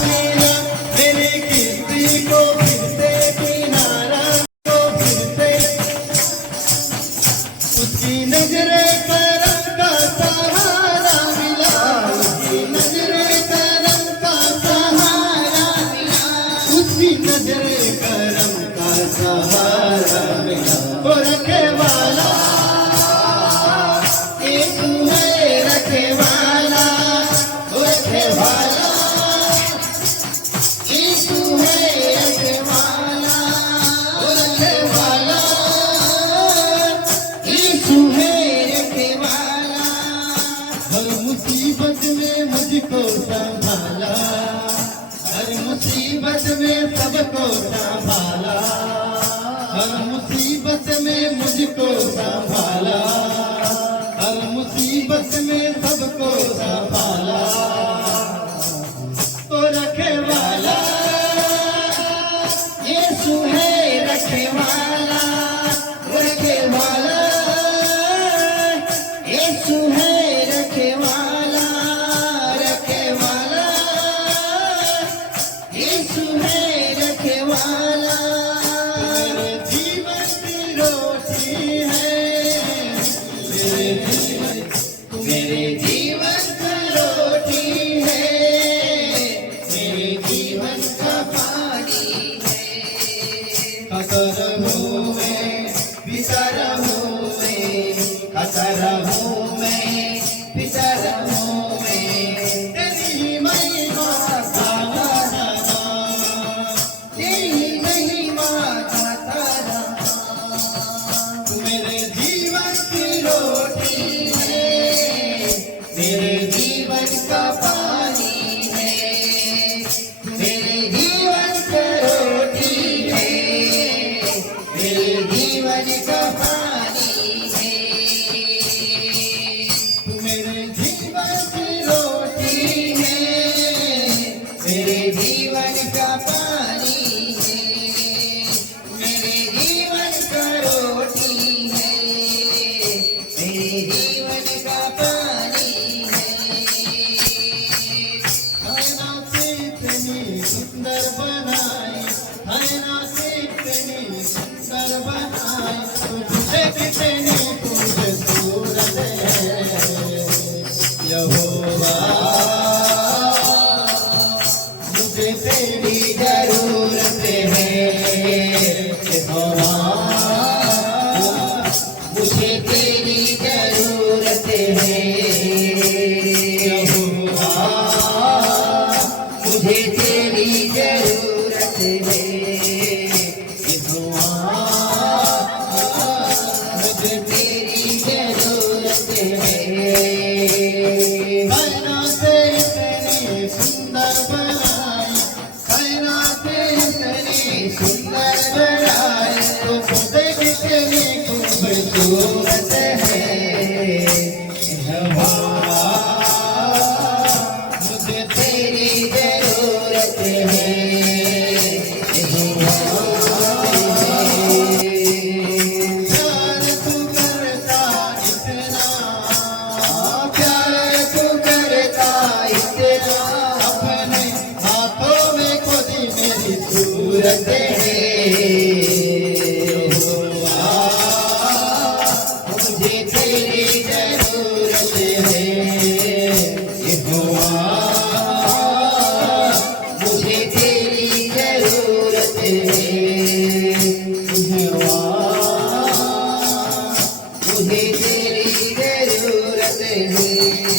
मिला मेरी किस्ती को फिर से किनारा को फिर से उसकी नजरे करम का सहारा मिला उसकी नजरे करम का सहारा मिला उसकी नजरे करम का सहारा मिला वो रखे वाला यीशु है रखे वाला वो रखे वाला यीशु है रखे वाला वो रखे वाला यीशु है रखे वाला हर मुसीबत में मुझको संभाला हर मुसीबत में सबको संभाला हर मुसीबत में मुझको संभाला हर मुसीबत में सबको संभाला तो रखे वाला यीशु है रखे वाला रखे वाला यीशु है रखे वाला यीशु है रखे वाला मेरे जीवन की रोटी है मेरे जीवन का रोटी है मेरे जीवन का पानी है खाता रहूं मैं पीता रहूं मैं खाता रहूं मैं पीता रहूं मैं तेरी महिमा गाता रहूं तेरी महिमा गाता रहूं तू मेरे जीवन की रोटी मेरे जीवन का पानी है मेरे जीवन का रोटी है मेरे जीवन का पानी है तू मेरे जीवन की रोटी है मेरे जीवन का पानी है मेरे जीवन का रोटी है मेरे जीवन का पानी सुंदर बनाई है से इतनी सुंदर बनाई तुझे कितनी खूबसूरत है यहोवा मुझे तेरी जरूरत है यहोवा मुझे तेरी जरूरत है यहोवा मुझे तेरी जरूरत है यहोवा मुझे तेरी जरूरत है कायनाते इतनी सुंदर बनाई कायनाते इतनी सुंदर बनाई तो खुद कितनी खूबसूरत है यहोवा मुझे तेरी जरूरत है प्यार तू करता इतना अपने हाथों में खुदी मेरी सूरत है मुझे तेरी जरूरत है यहोवा मुझे तेरी जरूरत है यहोवा मुझे तेरी जरूरत है